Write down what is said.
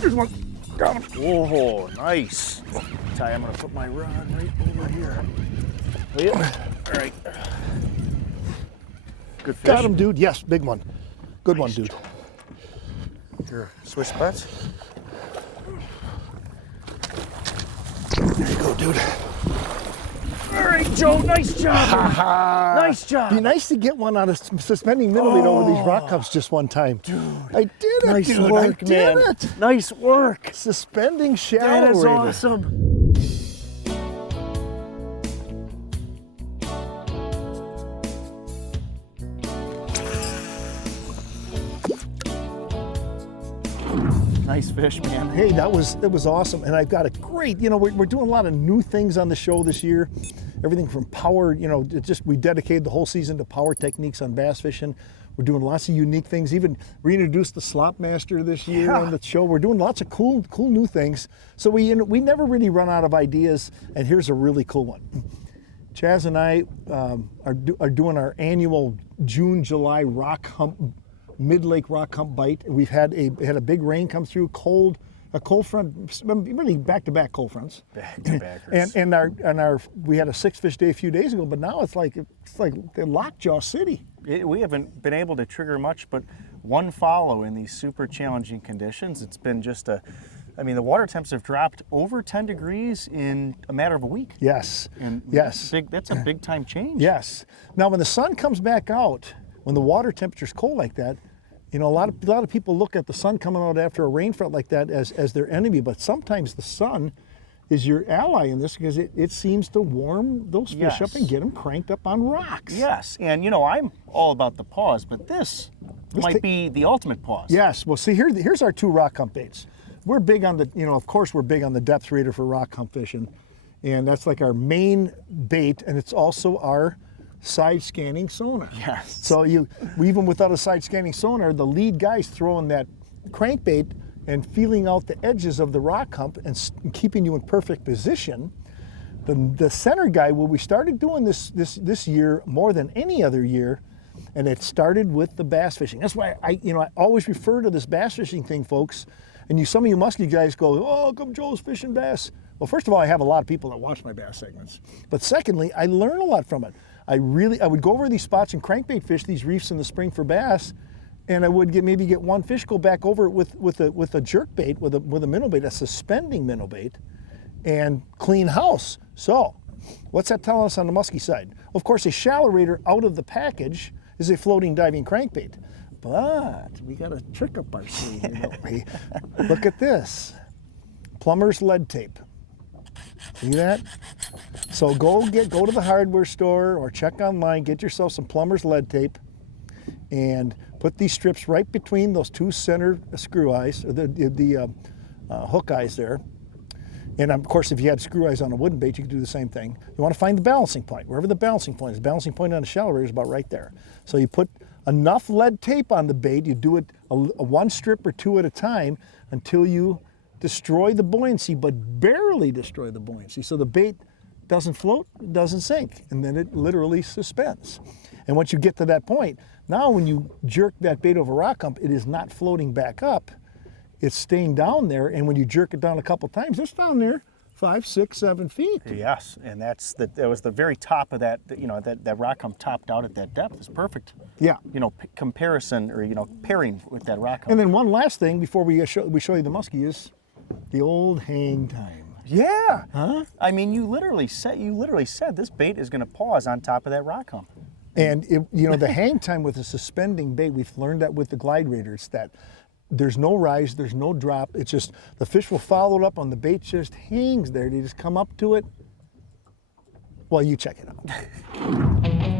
Here's one. Got him. Whoa, nice. Ty, I'm gonna put my rod right over here. Oh, yeah. All right. Good fish. Got him, dude. Yes, big one. Good Nice one, dude. Here, switch spots. There you go, dude. All right, Joe, nice job. Nice job. Be nice to get one on a suspending middlebait over these rock humps just one time. Dude. I did it, Nice dude. work, I did man. it. Nice work. Suspending That shallow is raider. awesome. Nice fish, man. Hey, it was awesome, and I've got a great. You know, we're doing a lot of new things on the show this year. Everything from power. You know, we dedicated the whole season to power techniques on bass fishing. We're doing lots of unique things. Even reintroduced the Slop Master this year on the show. We're doing lots of cool new things. So we never really run out of ideas. And here's a really cool one. Chaz and I are doing our annual June-July rock hump, mid-lake rock hump bite. We've had a big rain come through, a cold front, really back-to-back cold fronts. Back-to-backers. And we had a 6-fish day a few days ago, but now it's like the lockjaw city. We haven't been able to trigger much, but one follow in these super challenging conditions. It's been just the water temps have dropped over 10 degrees in a matter of a week. Yes. And yes. That's a big time change. Yes. Now, when the sun comes back out, when the water temperature's cold like that, you know, a lot of people look at the sun coming out after a rain front like that as their enemy, but sometimes the sun is your ally in this because it seems to warm those fish up and get them cranked up on rocks. Yes, and you know, I'm all about the pause, but this might be the ultimate pause. Yes, well see, here's our 2 rock hump baits. We're big on the, you know, of course we're big on the depth raider for rock hump fishing, and that's like our main bait, and it's also our side scanning sonar. Yes. So even without a side scanning sonar, the lead guy's throwing that crankbait and feeling out the edges of the rock hump and keeping you in perfect position. The center guy, well, we started doing this year more than any other year, and it started with the bass fishing. That's why I always refer to this bass fishing thing, folks. And some of you musky guys go, oh, come Joe's fishing bass. Well, first of all, I have a lot of people that watch my bass segments. But secondly, I learn a lot from it. I would go over these spots and crankbait fish these reefs in the spring for bass, and I would maybe get one fish, go back over it with a jerk bait, with a minnow bait, a suspending minnow bait, and clean house. So, what's that telling us on the musky side? Of course, a ShallowRaider out of the package is a floating diving crankbait. But we got a trick up our sleeve, don't we? Look at this. Plumber's lead tape. See that? So go to the hardware store or check online, get yourself some plumber's lead tape, and put these strips right between those 2 center screw eyes, or the hook eyes there. And of course, if you had screw eyes on a wooden bait, you could do the same thing. You want to find the balancing point, wherever the balancing point is. The balancing point on a ShallowRaider is about right there. So you put enough lead tape on the bait, you do it a 1 strip or 2 at a time until you destroy the buoyancy, but barely destroy the buoyancy. So the bait doesn't float, doesn't sink, and then it literally suspends. And once you get to that point, now when you jerk that bait over rock hump, it is not floating back up. It's staying down there, and when you jerk it down a couple times, it's down there 5, 6, 7 feet. Yes, and that was the very top of that. You know, that rock hump topped out at that depth is perfect. Yeah. You know, comparison or pairing with that rock hump. And then one last thing before we show you the muskie is the old hang time. Yeah. Huh? I mean, you literally said this bait is going to pause on top of that rock hump. And the hang time with a suspending bait, we've learned that with the glide raiders, that there's no rise, there's no drop. It's just the fish will follow it up on the bait, just hangs there. They just come up to it. Well, you check it out.